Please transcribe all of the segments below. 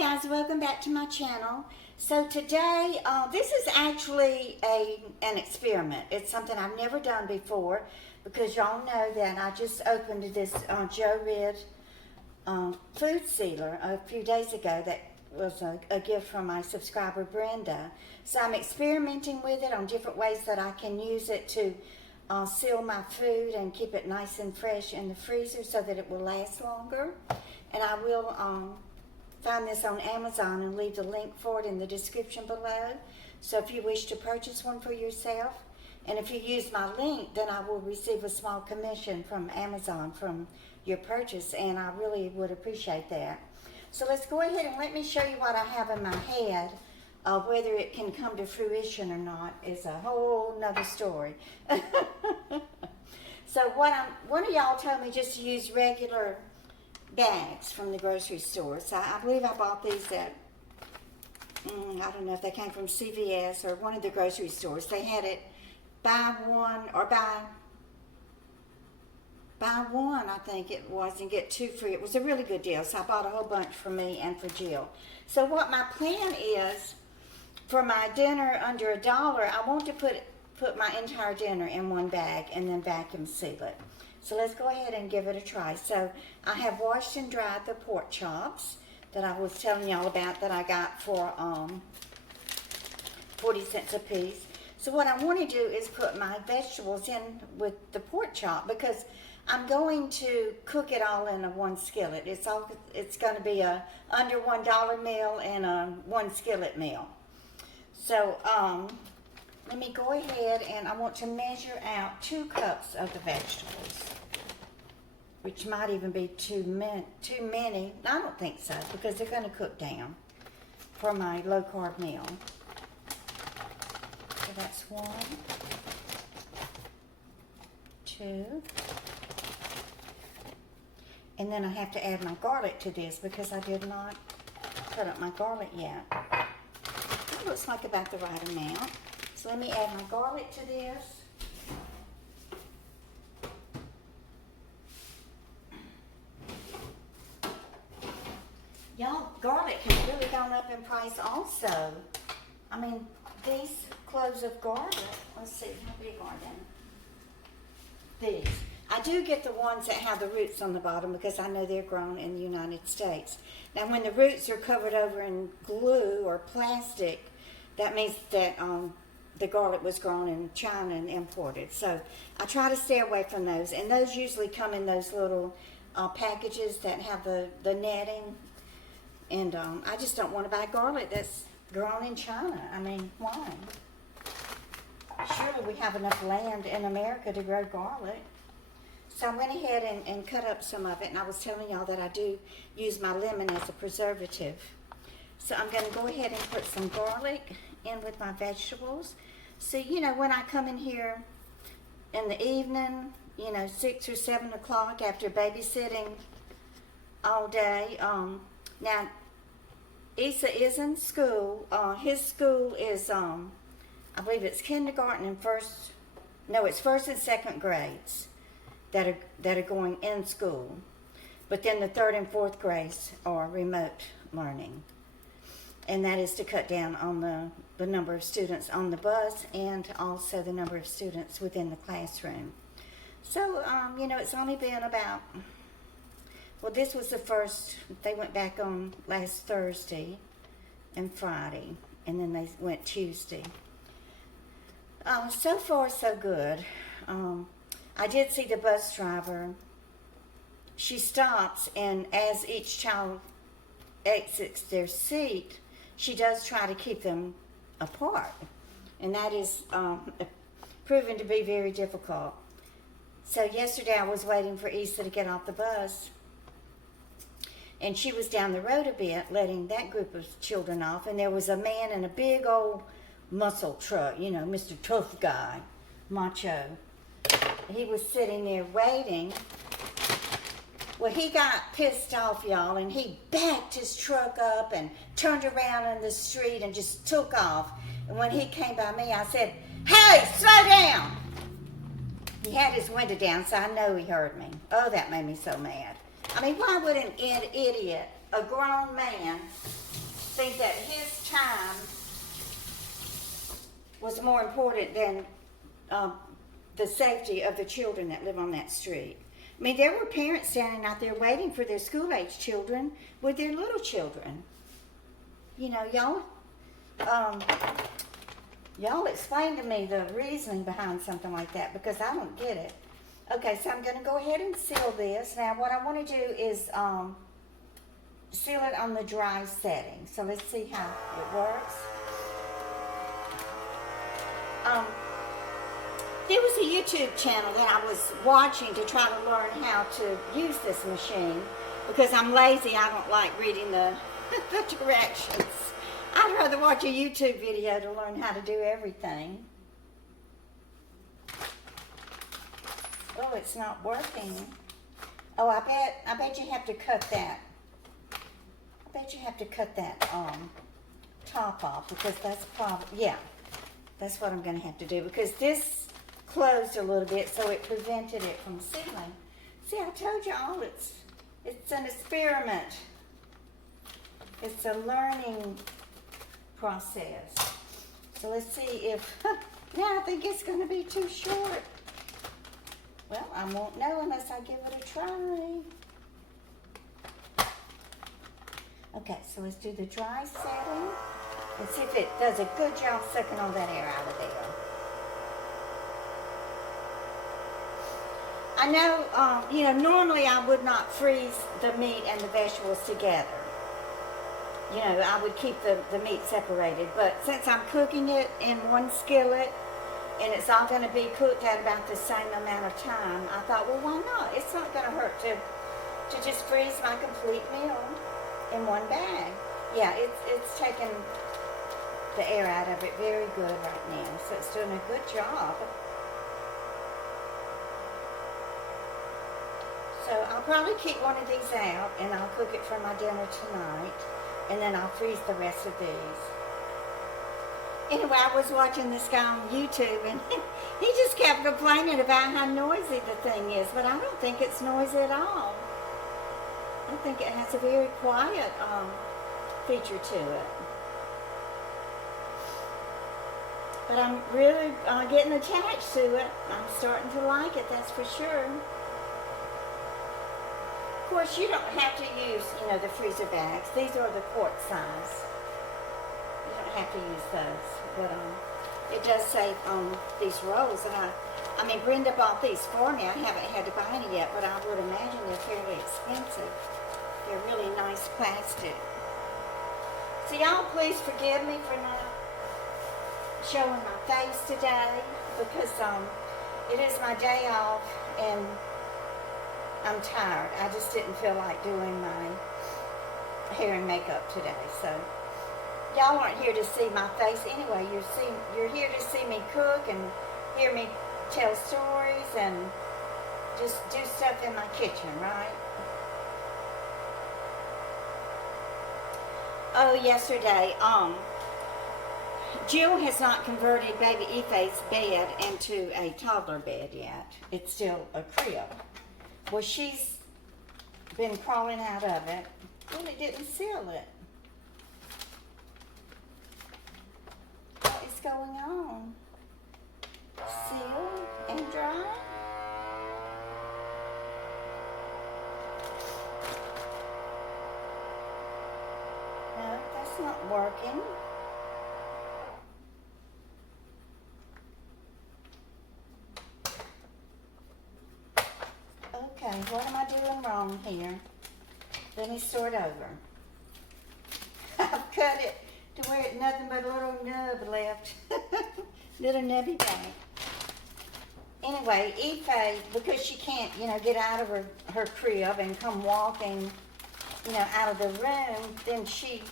guys, welcome back to my channel. So today, this is actually an experiment. It's something I've never done before because y'all know that I just opened this JOERID food sealer a few days ago that was a gift from my subscriber Brenda. So I'm experimenting with it on different ways that I can use it to seal my food and keep it nice and fresh in the freezer so that it will last longer. And I will find this on Amazon and leave the link for it in the description below. So if you wish to purchase one for yourself, and if you use my link, then I will receive a small commission from Amazon from your purchase, and I really would appreciate that. So let's go ahead and let me show you what I have in my head. Whether it can come to fruition or not is a whole nother story. So one of y'all told me just to use regular bags from the grocery store. So I believe I bought these at, I don't know if they came from CVS or one of the grocery stores. They had it buy one or buy one, I think it was, and get two free. It was a really good deal. So I bought a whole bunch for me and for Jill. So what my plan is for my dinner under $1, I want to put my entire dinner in one bag and then vacuum seal it. So let's go ahead and give it a try. So I have washed and dried the pork chops that I was telling y'all about that I got for 40 cents a piece. So what I want to do is put my vegetables in with the pork chop because I'm going to cook it all in one skillet. It's going to be a under $1 meal and a one skillet meal. So let me go ahead and I want to measure out 2 cups of the vegetables, which might even be too many. I don't think so because they're going to cook down for my low carb meal. So that's 1, 2, and then I have to add my garlic to this because I did not cut up my garlic yet. It looks like about the right amount. So let me add my garlic to this. Y'all, garlic has really gone up in price also. I mean, these cloves of garlic, let's see, how big are they? These. I do get the ones that have the roots on the bottom because I know they're grown in the United States. Now, when the roots are covered over in glue or plastic, that means that the garlic was grown in China and imported. So I try to stay away from those. And those usually come in those little packages that have the netting. And I just don't want to buy garlic that's grown in China. I mean, why? Surely we have enough land in America to grow garlic. So I went ahead and cut up some of it. And I was telling y'all that I do use my lemon as a preservative. So I'm going to go ahead and put some garlic in with my vegetables. So, you know, when I come in here in the evening, you know, 6 or 7 o'clock after babysitting all day. Now, Issa is in school. His school is, I believe it's kindergarten and it's first and second grades that are going in school. But then the 3rd and 4th grades are remote learning. And that is to cut down on the number of students on the bus and also the number of students within the classroom. So, you know, it's only been about, well, this was the first, they went back on last Thursday and Friday, and then they went Tuesday. So far, so good. I did see the bus driver. She stops, and as each child exits their seat, she does try to keep them apart, and that is proven to be very difficult. So yesterday I was waiting for Issa to get off the bus, and she was down the road a bit letting that group of children off, and there was a man in a big old muscle truck, you know, Mr. Tough Guy, macho. He was sitting there waiting. Well, he got pissed off, y'all, and he backed his truck up and turned around in the street and just took off. And when he came by me, I said, "Hey, slow down!" He had his window down, so I know he heard me. Oh, that made me so mad. I mean, why would an idiot a grown man think that his time was more important than the safety of the children that live on that street. I mean, there were parents standing out there waiting for their school-age children with their little children. You know, y'all explain to me the reasoning behind something like that, because I don't get it. Okay, so I'm going to go ahead and seal this. Now, what I want to do is seal it on the dry setting. So let's see how it works. There was a YouTube channel that I was watching to try to learn how to use this machine, because I'm lazy. I don't like reading the directions. I'd rather watch a YouTube video to learn how to do everything. Oh, it's not working. Oh, I bet you have to cut that. I bet you have to cut that top off, because that's probably, yeah, that's what I'm going to have to do, because this closed a little bit, so it prevented it from sealing. See, I told y'all it's an experiment. It's a learning process. So let's see if, now I think it's going to be too short. Well, I won't know unless I give it a try. Okay, so let's do the dry setting and see if it does a good job sucking all that air out of there. I know, you know, normally I would not freeze the meat and the vegetables together. You know, I would keep the meat separated, but since I'm cooking it in one skillet and it's all going to be cooked at about the same amount of time, I thought, well, why not? It's not going to hurt to just freeze my complete meal in one bag. Yeah, it's taking the air out of it very good right now, so it's doing a good job. So I'll probably keep one of these out and I'll cook it for my dinner tonight, and then I'll freeze the rest of these. Anyway, I was watching this guy on YouTube and he just kept complaining about how noisy the thing is, but I don't think it's noisy at all. I think it has a very quiet feature to it. But I'm really getting attached to it. I'm starting to like it, that's for sure. Of course, you don't have to use, you know, the freezer bags. These are the quart size. You don't have to use those. But it does say on these rolls, and I mean, Brenda bought these for me. I haven't had to buy any yet, but I would imagine they're fairly expensive. They're really nice plastic. So y'all, please forgive me for not showing my face today, because it is my day off and I'm tired. I just didn't feel like doing my hair and makeup today. So y'all aren't here to see my face anyway. You're here to see me cook and hear me tell stories and just do stuff in my kitchen, right? Oh, yesterday, Jill has not converted baby Ife's bed into a toddler bed yet. It's still a crib. Well, she's been crawling out of it. Well, it didn't seal it. What is going on? Seal and dry? No, that's not working. Okay, what am I doing wrong here? Let me start over. I've cut it to where it's nothing but a little nub left. Little nubby bag. Anyway, Ife, because she can't, you know, get out of her crib and come walking, you know, out of the room, then she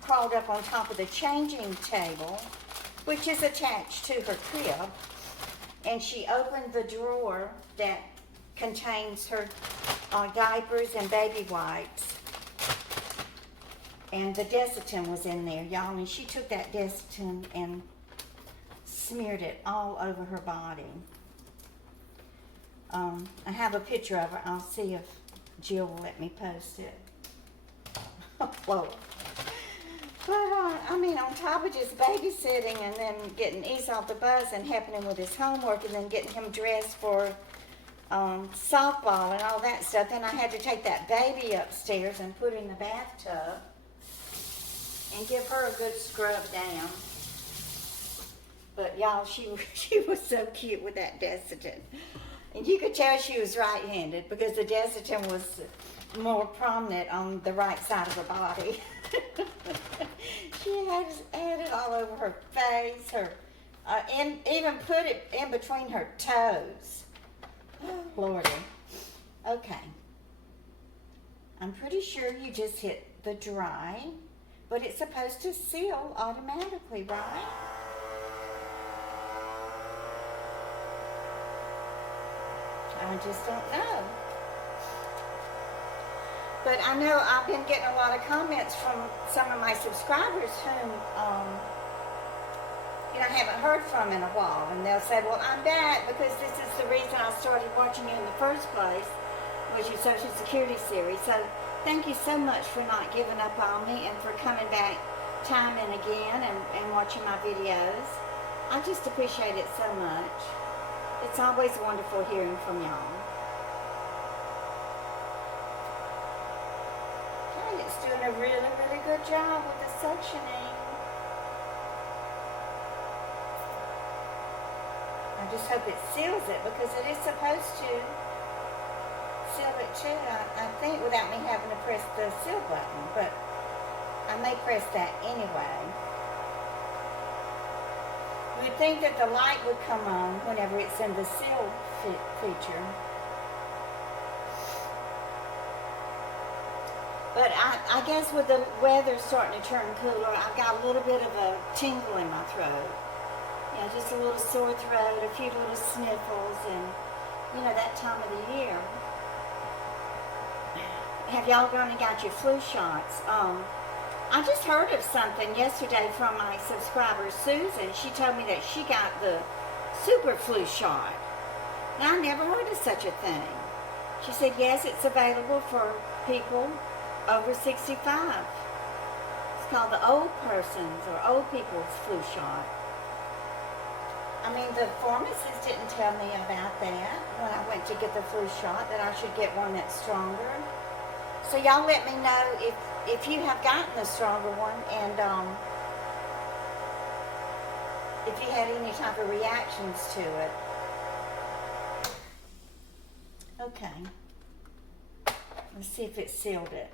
crawled up on top of the changing table, which is attached to her crib, and she opened the drawer that contains her diapers and baby wipes, and the Desitin was in there, y'all, and she took that Desitin and smeared it all over her body. I have a picture of her. I'll see if Jill will let me post it. Whoa. But, I mean, on top of just babysitting and then getting Esau the bus and helping him with his homework and then getting him dressed for softball and all that stuff, then I had to take that baby upstairs and put in the bathtub and give her a good scrub down. But y'all, she was so cute with that Desitin. And you could tell she was right-handed because the Desitin was more prominent on the right side of her body. She had it all over her face, even put it in between her toes. Oh, Lordy. Okay. I'm pretty sure you just hit the dry, but it's supposed to seal automatically, right? I just don't know. But I know I've been getting a lot of comments from some of my subscribers whom, I haven't heard from in a while. And they'll say, well, I'm back because this is the reason I started watching you in the first place, was your Social Security series. So thank you so much for not giving up on me and for coming back time and again and watching my videos. I just appreciate it so much. It's always wonderful hearing from y'all. Okay, it's doing a really, really good job with the suctioning. I just hope it seals it because it is supposed to seal it too. I think without me having to press the seal button, but I may press that anyway. You'd think that the light would come on whenever it's in the seal feature. But I guess with the weather starting to turn cooler, I've got a little bit of a tingle in my throat. Yeah, just a little sore throat, a few little sniffles, and, that time of the year. Have y'all gone and got your flu shots? I just heard of something yesterday from my subscriber, Susan. She told me that she got the super flu shot. Now, I never heard of such a thing. She said, yes, it's available for people over 65. It's called the old persons or old people's flu shot. I mean, the pharmacist didn't tell me about that when I went to get the flu shot, that I should get one that's stronger. So y'all let me know if you have gotten the stronger one and if you had any type of reactions to it. Okay. Let's see if it sealed it.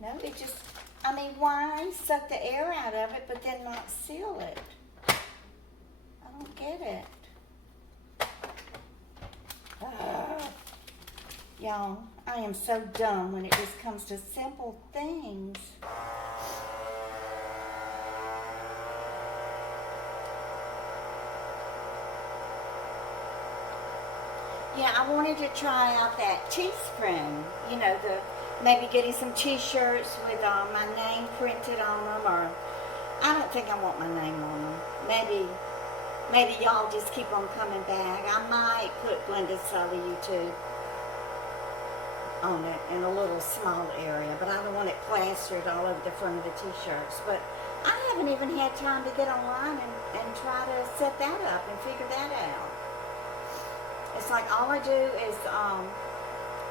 No, it just, why suck the air out of it but then not seal it? I don't get it. Y'all, I am so dumb when it just comes to simple things. Yeah, I wanted to try out that Teespring. Maybe getting some t-shirts with my name printed on them, or I don't think I want my name on them. Maybe y'all just keep on coming back. I might put Glenda Sully YouTube on it in a little small area, but I don't want it plastered all over the front of the t-shirts. But I haven't even had time to get online and try to set that up and figure that out. It's like all I do is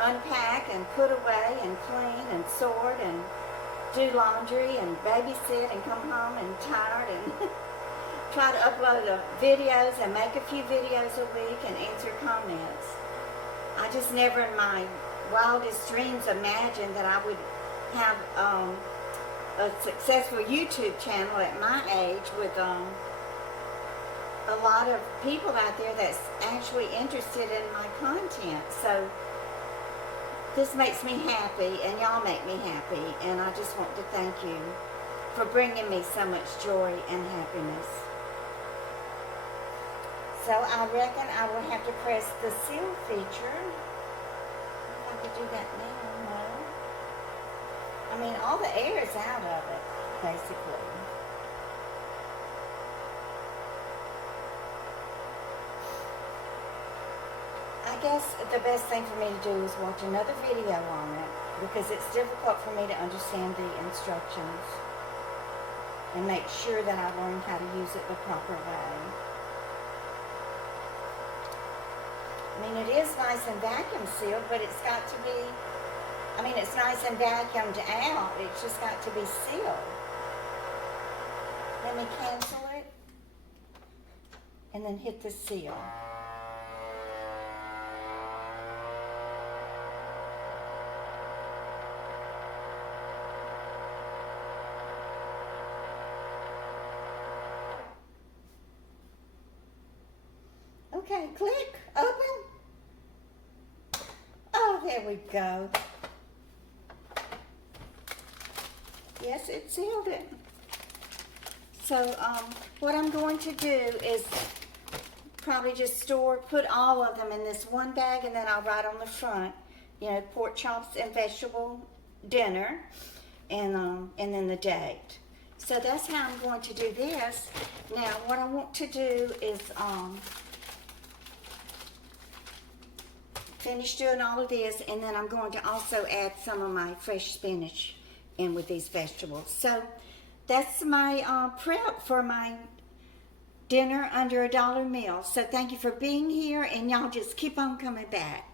unpack and put away and clean and sort and do laundry and babysit and come home and tired and try to upload videos and make a few videos a week and answer comments. I just never in my wildest dreams imagined that I would have a successful YouTube channel at my age with a lot of people out there that's actually interested in my content. So this makes me happy and y'all make me happy, and I just want to thank you for bringing me so much joy and happiness. So I reckon I will have to press the seal feature. If I could do that now, no. All the air is out of it, basically. I guess the best thing for me to do is watch another video on it because it's difficult for me to understand the instructions and make sure that I learn how to use it the proper way. I mean, it is nice and vacuum sealed, but it's got to be, I mean, it's nice and vacuumed out. It's just got to be sealed. Let me cancel it and then hit the seal. Okay, click, open. Oh, there we go. Yes, it sealed it. So what I'm going to do is probably just put all of them in this one bag, and then I'll write on the front, you know, pork chops and vegetable dinner, and then the date. So that's how I'm going to do this. Now, what I want to do is finish doing all of this, and then I'm going to also add some of my fresh spinach in with these vegetables. So that's my prep for my dinner under $1 meal. So thank you for being here, and y'all just keep on coming back.